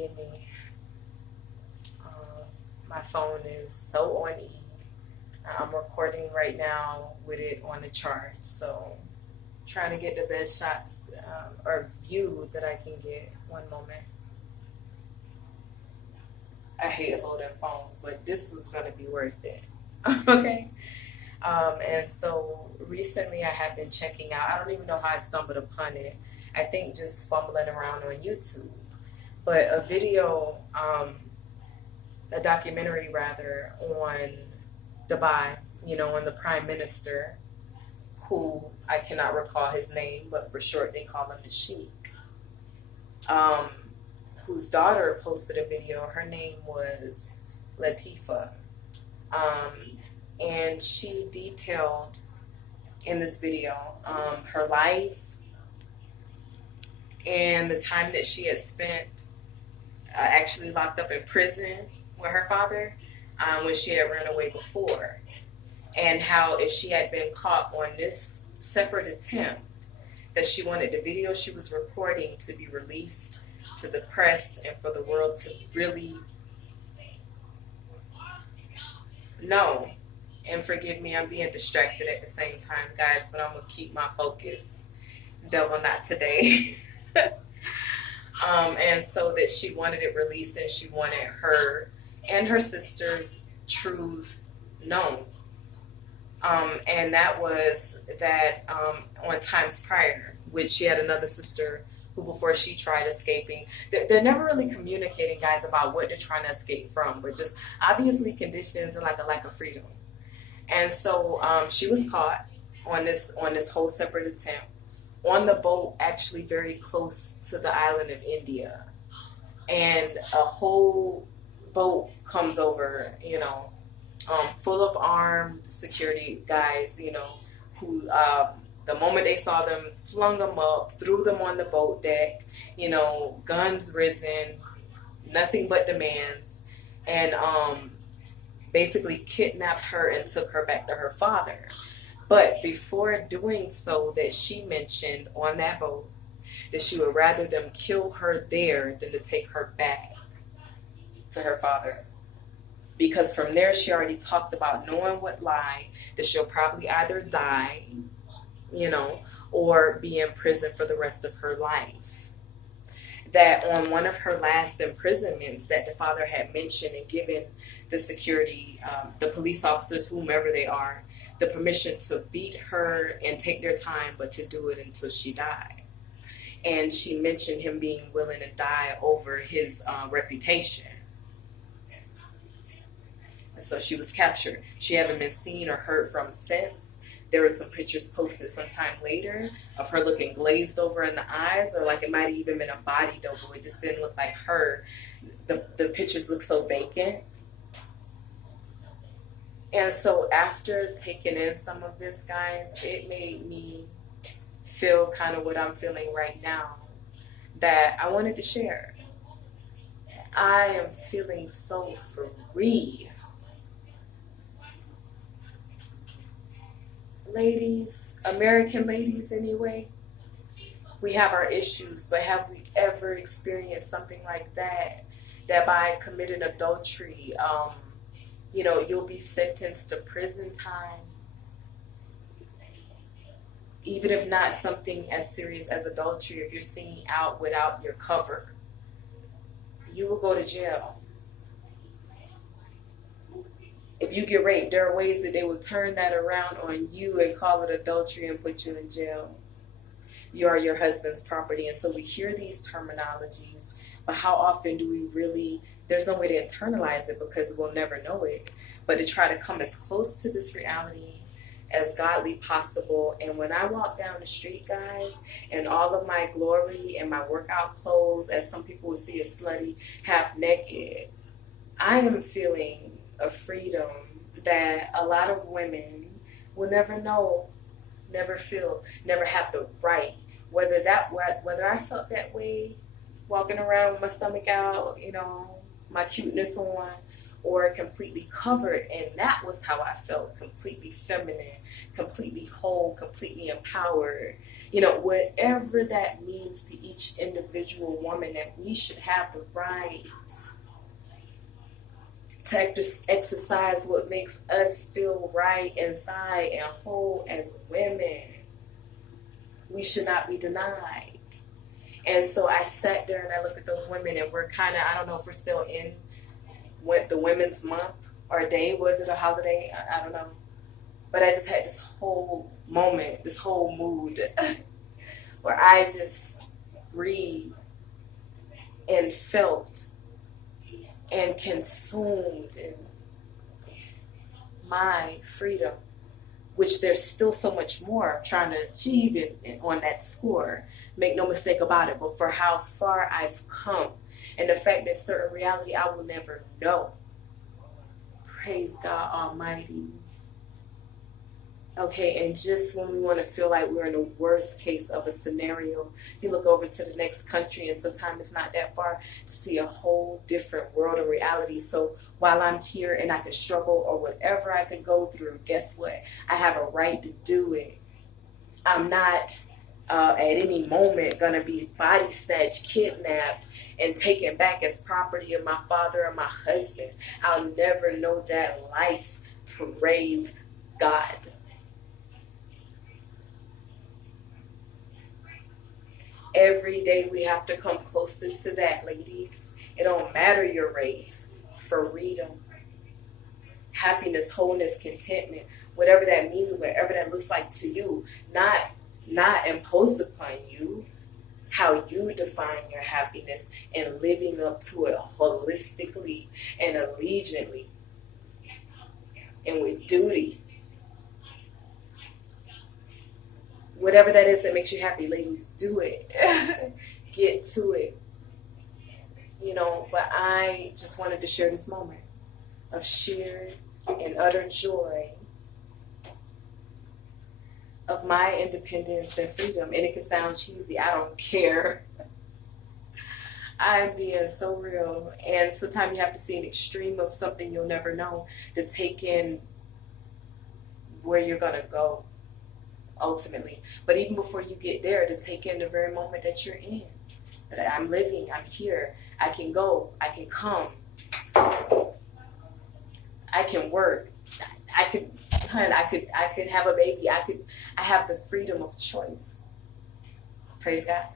forgive me. My phone is so on E. I'm recording right now with it on the charge, so trying to get the best shots or view that I can get. One moment. I hate loading phones, but this was gonna be worth it. Okay. And so recently I have been checking out, I don't even know how I stumbled upon it. I think just fumbling around on YouTube. But a video, a documentary rather, on Dubai, on the Prime Minister, who I cannot recall his name, but for short they call him the Sheikh, whose daughter posted a video. Her name was Latifa. And she detailed in this video her life and the time that she had spent actually locked up in prison with her father when she had run away before, and how if she had been caught on this separate attempt, that she wanted the video she was recording to be released to the press and for the world to really know. And forgive me, I'm being distracted at the same time, guys, but I'm going to keep my focus. Devil, not today. And so that she wanted it released, and she wanted her and her sister's truths known. And that was that on times prior, which she had another sister who, before she tried escaping, they're never really communicating, guys, about what they're trying to escape from, but just obviously conditions and like a lack of freedom. And so she was caught on this whole separate attempt on the boat, actually very close to the island of India. And a whole boat comes over, full of armed security guys, who the moment they saw them, flung them up, threw them on the boat deck, guns risen, nothing but demands, and basically kidnapped her and took her back to her father. But before doing so, that she mentioned on that boat that she would rather them kill her there than to take her back to her father. Because from there, she already talked about knowing what lie, that she'll probably either die, or be in prison for the rest of her life. That on one of her last imprisonments that the father had mentioned and given the security, the police officers, whomever they are, the permission to beat her and take their time, but to do it until she died. And she mentioned him being willing to die over his reputation. And so she was captured. She hadn't been seen or heard from since. There were some pictures posted sometime later of her looking glazed over in the eyes, or like it might have even been a body double. It just didn't look like her. The pictures look so vacant. And so after taking in some of this, guys, it made me feel kind of what I'm feeling right now, that I wanted to share. I am feeling so free. Ladies, American ladies anyway, we have our issues, but have we ever experienced something like that, that by committing adultery, you'll be sentenced to prison time, even if not something as serious as adultery. If you're seen out without your cover, you will go to jail. If you get raped, there are ways that they will turn that around on you and call it adultery and put you in jail. You are your husband's property. And so we hear these terminologies, but how often do we really, there's no way to internalize it because we'll never know it, but to try to come as close to this reality as godly possible. And when I walk down the street, guys, in all of my glory and my workout clothes, as some people would see as slutty, half naked, I am feeling a freedom that a lot of women will never know, never feel, never have the right. Whether I felt that way walking around with my stomach out, my cuteness on, or completely covered, and that was how I felt, completely feminine, completely whole, completely empowered, You know, whatever that means to each individual woman, that we should have the right to exercise what makes us feel right inside and whole as women. We should not be denied. And so I sat there and I looked at those women, and we're kind of, I don't know if we're still in the Women's Month or day. Was it a holiday? I don't know. But I just had this whole moment, this whole mood where I just breathed and felt and consumed in my freedom, which there's still so much more I'm trying to achieve on that score. Make no mistake about it. But for how far I've come and the fact that certain reality I will never know. Praise God Almighty. Okay, and just when we want to feel like we're in the worst case of a scenario, you look over to the next country, and sometimes it's not that far to see a whole different world of reality. So while I'm here and I can struggle or whatever I could go through, guess what? I have a right to do it. I'm not at any moment going to be body snatched, kidnapped, and taken back as property of my father or my husband. I'll never know that life. Praise God. Every day we have to come closer to that, ladies. It don't matter your race. Freedom, happiness, wholeness, contentment, whatever that means, whatever that looks like to you, not imposed upon you. How you define your happiness and living up to it holistically and allegiantly and with duty. Whatever that is that makes you happy, ladies, do it. Get to it. You know, but I just wanted to share this moment of sheer and utter joy of my independence and freedom. And it can sound cheesy. I don't care. I'm being so real. And sometimes you have to see an extreme of something you'll never know to take in where you're going to go. Ultimately. But even before you get there, to take in the very moment that you're in. That I'm living, I'm here, I can go, I can come, I can work, I could have a baby, I have the freedom of choice. Praise God.